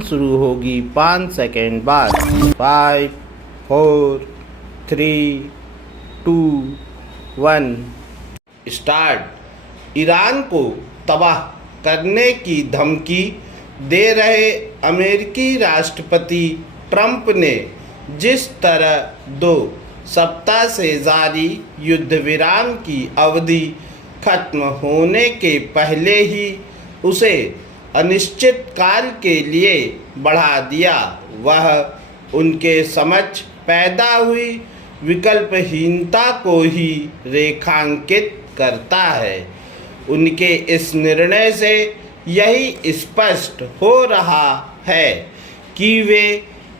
शुरू होगी 5 सेकेंड बाद। 5 4 3 2 1 स्टार्ट। ईरान को तबाह करने की धमकी दे रहे अमेरिकी राष्ट्रपति ट्रंप ने जिस तरह 2 सप्ताह से जारी युद्ध विराम की अवधि खत्म होने के पहले ही उसे अनिश्चित काल के लिए बढ़ा दिया, वह उनके समक्ष पैदा हुई विकल्पहीनता को ही रेखांकित करता है। उनके इस निर्णय से यही स्पष्ट हो रहा है कि वे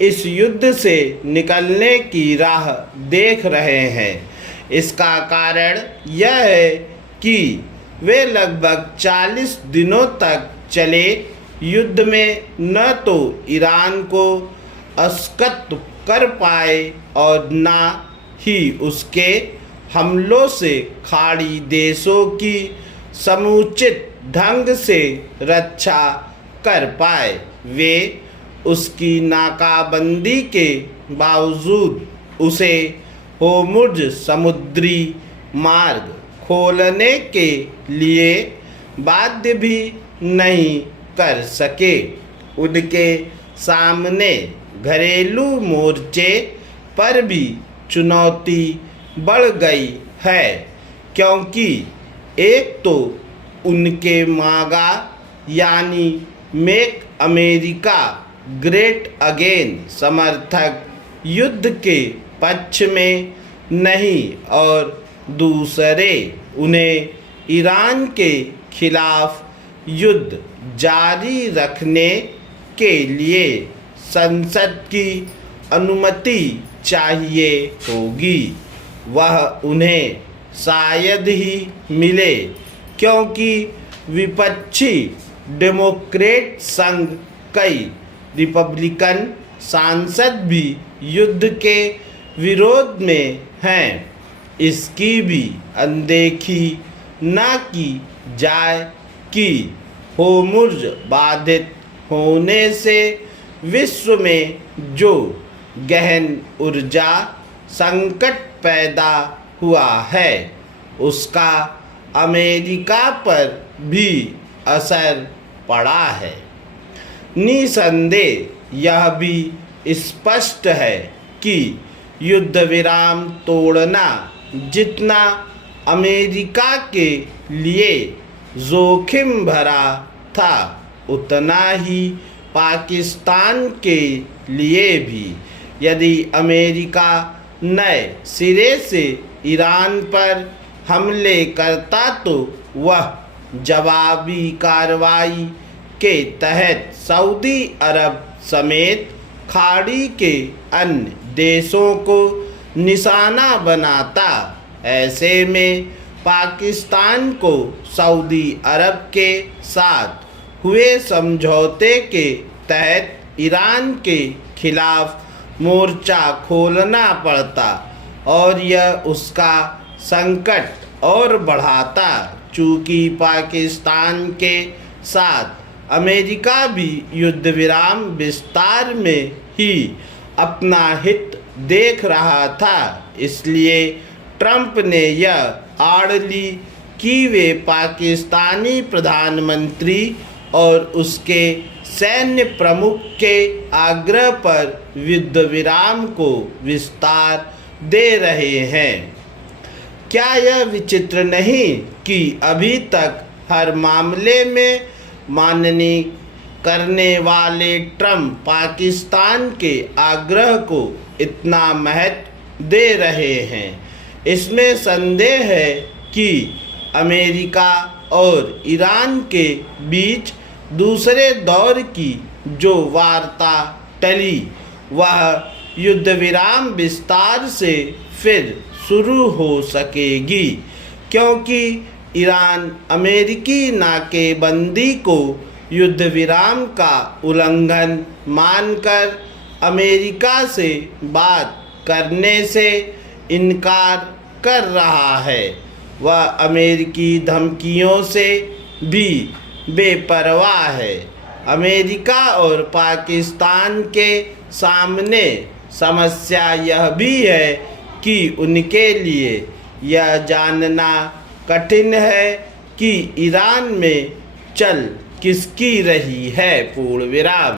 इस युद्ध से निकलने की राह देख रहे हैं। इसका कारण यह है कि वे लगभग 40 दिनों तक चले युद्ध में न तो ईरान को अस्कत कर पाए और न ही उसके हमलों से खाड़ी देशों की समुचित ढंग से रक्षा कर पाए। वे उसकी नाकाबंदी के बावजूद उसे होर्मुज़ समुद्री मार्ग खोलने के लिए बाध्य भी नहीं कर सके। उनके सामने घरेलू मोर्चे पर भी चुनौती बढ़ गई है, क्योंकि एक तो उनके मागा यानी मेक अमेरिका ग्रेट अगेन समर्थक युद्ध के पक्ष में नहीं और दूसरे उन्हें ईरान के खिलाफ युद्ध जारी रखने के लिए संसद की अनुमति चाहिए होगी। वह उन्हें शायद ही मिले, क्योंकि विपक्षी डेमोक्रेट संघ कई रिपब्लिकन सांसद भी युद्ध के विरोध में हैं। इसकी भी अनदेखी न की जाए कि होर्मुज़ बाधित होने से विश्व में जो गहन ऊर्जा संकट पैदा हुआ है उसका अमेरिका पर भी असर पड़ा है। निसंदेह यह भी स्पष्ट है कि युद्ध विराम तोड़ना जितना अमेरिका के लिए जोखिम भरा था, उतना ही पाकिस्तान के लिए भी। यदि अमेरिका नए सिरे से ईरान पर हमले करता तो वह जवाबी कार्रवाई के तहत सऊदी अरब समेत खाड़ी के अन्य देशों को निशाना बनाता। ऐसे में पाकिस्तान को सऊदी अरब के साथ हुए समझौते के तहत ईरान के खिलाफ मोर्चा खोलना पड़ता और यह उसका संकट और बढ़ाता। चूँकि पाकिस्तान के साथ अमेरिका भी युद्ध विराम विस्तार में ही अपना हित देख रहा था, इसलिए ट्रंप ने यह आड़ ली कि वे पाकिस्तानी प्रधानमंत्री और उसके सैन्य प्रमुख के आग्रह पर युद्ध विराम को विस्तार दे रहे हैं। क्या यह विचित्र नहीं कि अभी तक हर मामले में माननीय करने वाले ट्रंप पाकिस्तान के आग्रह को इतना महत्व दे रहे हैं? इसमें संदेह है कि अमेरिका और ईरान के बीच दूसरे दौर की जो वार्ता टली, वह युद्ध विराम विस्तार से फिर शुरू हो सकेगी, क्योंकि ईरान अमेरिकी नाकेबंदी को युद्ध विराम का उल्लंघन मानकर अमेरिका से बात करने से इनकार कर रहा है। वह अमेरिकी धमकियों से भी बेपरवाह है। अमेरिका और पाकिस्तान के सामने समस्या यह भी है कि उनके लिए यह जानना कठिन है कि ईरान में चल किसकी रही है। पूर्ण विराम।